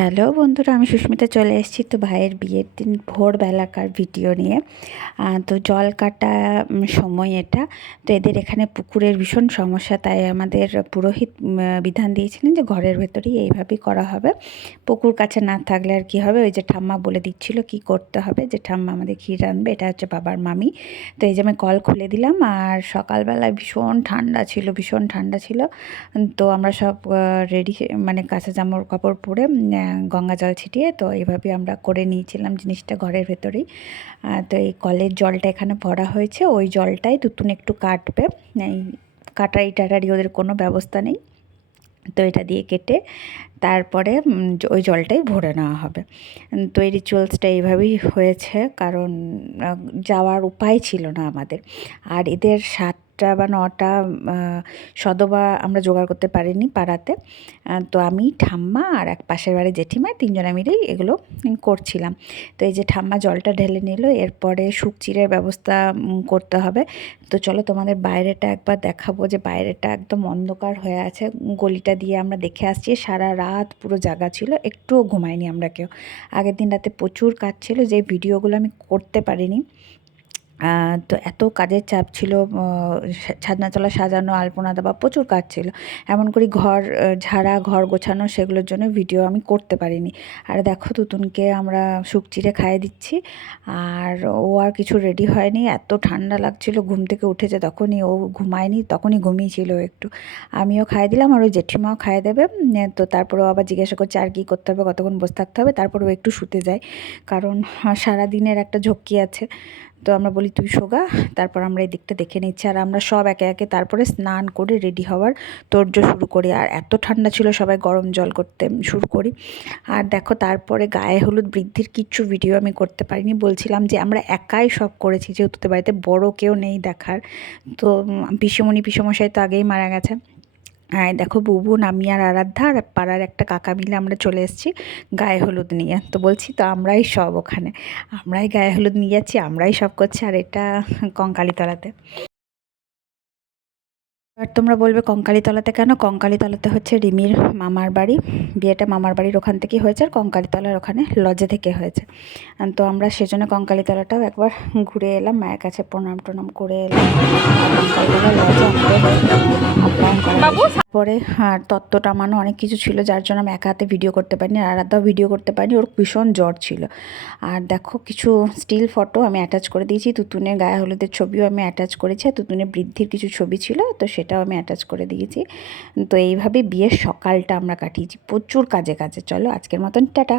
Hello বন্ধুরা, আমি সুস্মিতা চলে এসেছি তো ভাইয়ের বিয়ের দিন ভোরবেলাকার ভিডিও নিয়ে। তো জল কাটা সময় এটা। তো এদের এখানে পুকুরের ভীষণ সমস্যা, তাই আমাদের পুরোহিত বিধান দিয়েছিলেন যে ঘরের ভেতরেই এইভাবেই করা হবে। পুকুর কাছে না থাকলে আর কি হবে, ওই যে ঠাম্মা বলে দিচ্ছিল কি করতে হবে, যে ঠাম্মা আমাদের ক্ষীর রাঁধবে, এটা হচ্ছে বাবার মামি। তো এই যে আমি কল খুলে দিলাম, আর সকালবেলায় ভীষণ ঠান্ডা ছিল, ভীষণ ঠান্ডা ছিল। তো আমরা সব রেডি, মানে কাঁচা জামা কাপড় পরে গঙ্গা জল ছিটিয়ে তো এইভাবে আমরা করে নিয়েছিলাম জিনিসটা ঘরের ভেতরেই। তো এই কলের জলটা এখানে ভরা হয়েছে, ওই জলটাই তুতুন একটু কাটবে। এই কাটারি টাটারি ওদের কোনো ব্যবস্থা নেই, তো এটা দিয়ে কেটে তারপরে ওই জলটাই ভরে নেওয়া হবে। তো এই রিচুয়ালসটা এইভাবেই হয়েছে, কারণ যাওয়ার উপায় ছিল না আমাদের। আর এদের 7টা বা 9টা সদবা আমরা জোগাড় করতে পারিনি পাড়াতে। তো আমি, ঠাম্মা আর এক পাশের বাড়ির জেঠিমা, 3জনে মিলেই এগুলো করছিলাম। তো এই যে ঠাম্মা জলটা ঢেলে নিল, এরপরে শুকচিরের ব্যবস্থা করতে হবে। তো চলো তোমাদের বাইরেটা একবার দেখাবো, যে বাইরেটা একদম অন্ধকার হয়ে আছে। গলিটা দিয়ে আমরা দেখে আসছি, সারা রাত পুরো জাগা ছিল, একটুও ঘুমাইনি আমরা কেউ। আগের দিন রাতে প্রচুর কাজ ছিল, যে ভিডিওগুলো আমি করতে পারিনি। তো এত কাজের চাপ ছিল, ছাদনাতলা সাজানো, আলপনা দেওয়া, প্রচুর কাজ ছিল। এমন করে ঘর ঝাড়া, ঘর গোছানো, সেগুলোর জন্য ভিডিও আমি করতে পারিনি। আর দেখো তুতুনকে আমরা শুকচিরে খাইয়ে দিচ্ছি, আর ও আর কিছু রেডি হয়নি, এত ঠান্ডা লাগছিল। ঘুম থেকে উঠেছে তখনই, ও ঘুমায়নি, তখনই ঘুমিয়েছিল একটু। আমিও খাইয়ে দিলাম, আর ওই জেঠিমাও খাইয়ে দেবে। তো তারপরেও আবার জিজ্ঞাসা করছে আর কী করতে হবে, কতক্ষণ বসে থাকতে হবে। তারপরে ও একটু শুতে যায়, কারণ সারাদিনের একটা ঝক্কি আছে। তো আমরা বলি তুই শোগা, তারপর আমরা এই দিকটা দেখে নিচ্ছি। আর আমরা সব একে একে তারপরে স্নান করে রেডি হওয়ার তোড়জোড় শুরু করি। আর এত ঠান্ডা ছিল, সবাই গরম জল করতে শুরু করি। আর দেখো তারপরে গায়ে হলুদ বৃদ্ধির কিচ্ছু ভিডিও আমি করতে পারিনি, বলছিলাম যে আমরা একাই সব করেছি, যেহেতু তো বাড়িতে বড় কেউ নেই দেখার। তো পিসিমণি পিসমশাই তো আগেই মারা গেছে। হ্যাঁ দেখো বুবুন, আমি আর আরাধ্যা আর পাড়ার একটা কাকা মিলে আমরা চলে এসেছি গায়ে হলুদ নিয়ে। তো বলছি তো আমরাই সব ওখানে, আমরাই গায়ে হলুদ নিয়ে যাচ্ছি, আমরাই সব করছি। আর এটা কঙ্কালীতলাতে। এবার তোমরা বলবে কঙ্কালীতলাতে কেন? কঙ্কালীতলাতে হচ্ছে রিমির মামার বাড়ি, বিয়েটা মামার বাড়ির ওখান থেকেই হয়েছে, আর কঙ্কালীতলার ওখানে লজে থেকে হয়েছে। তো আমরা সেজন্য কঙ্কালীতলাটাও একবার ঘুরে এলাম, মায়ের কাছে প্রণাম টনাম করে এলাম। কঙ্কালীতলা লজে আপ্যায়ন করা হয়েছে। পরে তত্ত্ব টামানো অনেক কিছু ছিল, যার জন্য আমি একা হাতে ভিডিও করতে পারিনি, আর আলাদাও ভিডিও করতে পারিনি, ওর ভীষণ জ্বর ছিল। আর দেখো কিছু স্টিল ফটো আমি অ্যাটাচ করে দিয়েছি, তুতুনের গায়ে হলুদের ছবিও আমি অ্যাটাচ করেছি, আর তুতুনের বৃদ্ধির কিছু ছবি ছিল, তো সেটাও আমি অ্যাটাচ করে দিয়েছি। তো এইভাবে বিয়ের সকালটা আমরা কাটিয়েছি প্রচুর কাজে কাজে। চলো আজকের মতন টাটা।